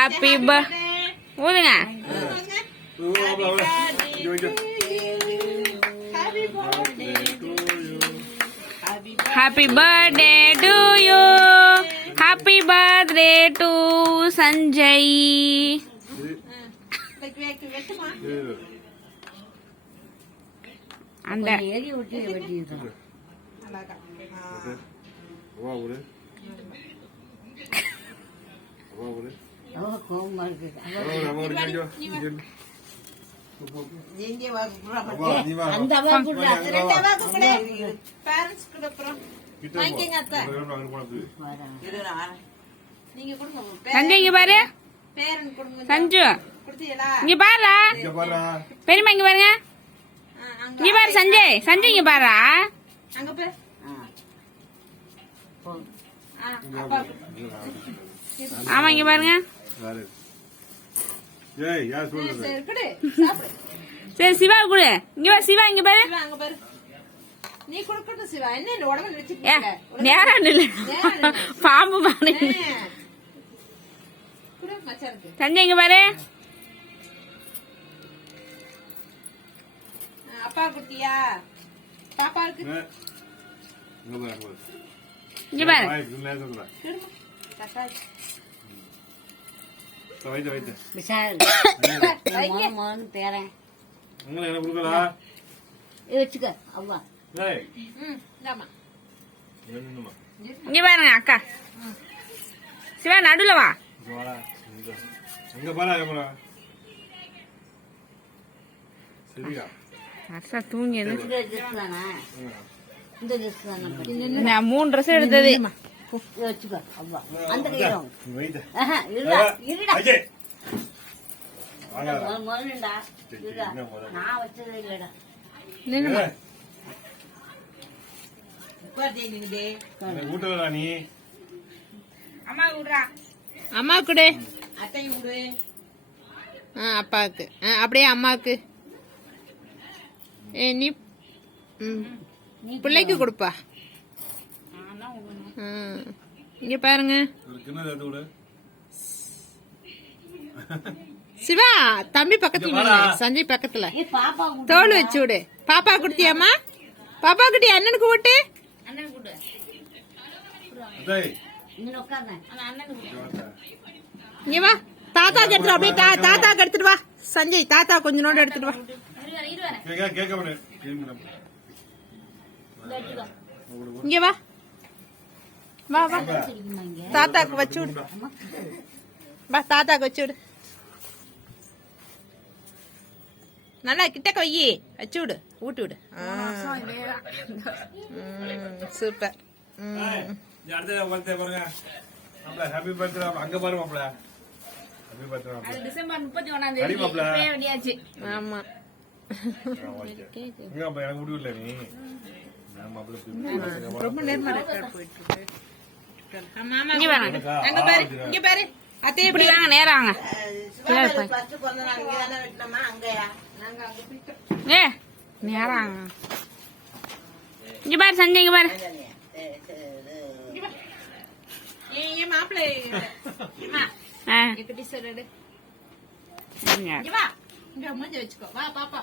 Happy ஊதுங்க. Happy birthday to you. Happy birthday to Sanjay. அந்த சஞ்சய் இங்க பாரு. சஞ்சு இங்க பாரு. பெரியமா இங்க பாருங்க. இங்க பாரு சஞ்சய். சஞ்சய் இங்க பாரு. ஆமா இங்க பாருங்க. சரி சிவா குடு. இங்க பாரு சிவா. இங்க பாரு. நேரம் இல்ல பாம்பு மாதிரி. சஞ்சய் இங்க பாரு. அப்பா குட்டியா பாப்பா இருக்கு. இங்க பாரு. இங்க பாருங்க அக்கா. சிவா நடுல வா. தூங்கி 3 ட்ரெஸ் எடுத்தது. அம்மா குடு. அப்பாவுக்கு அப்படியே அம்மாவுக்கு. நீ பிள்ளைக்கு கொடுப்பா. இங்க பாருங்க சிவா. தம்பி பக்கத்துல சஞ்சய் பக்கத்துல தோல் வச்சு விடு. பாப்பா குடுத்தியாமா? பாப்பா குட்டி அண்ணனுக்கு ஓட்டு. இங்க வா. தாத்தாக்கு எடுத்துட்டு அப்படியே தாத்தாக்கு எடுத்துட்டு வா. சஞ்சய் தாத்தா கொஞ்ச நோண்டு எடுத்துட்டு வா. இங்க வா. வா வா. தாத்தாக்கு வச்சு விடு. வா தாத்தாக்கு வச்சு விடு. நல்லா கிட்டக்க வையி. வச்சு விடு. ஊட்டி விடு. சூப்பர். டிசம்பர் 31 ஆமா. ரொம்ப நேரமா போயிட்டு இங்க பாரு. அத்தை எப்படி வாங்க நேரம் வாங்க. நேரம் இங்க பாரு சஞ்சய். இங்க பாரு. மாப்பிள்ளை வச்சுக்கோ. வா பாப்பா.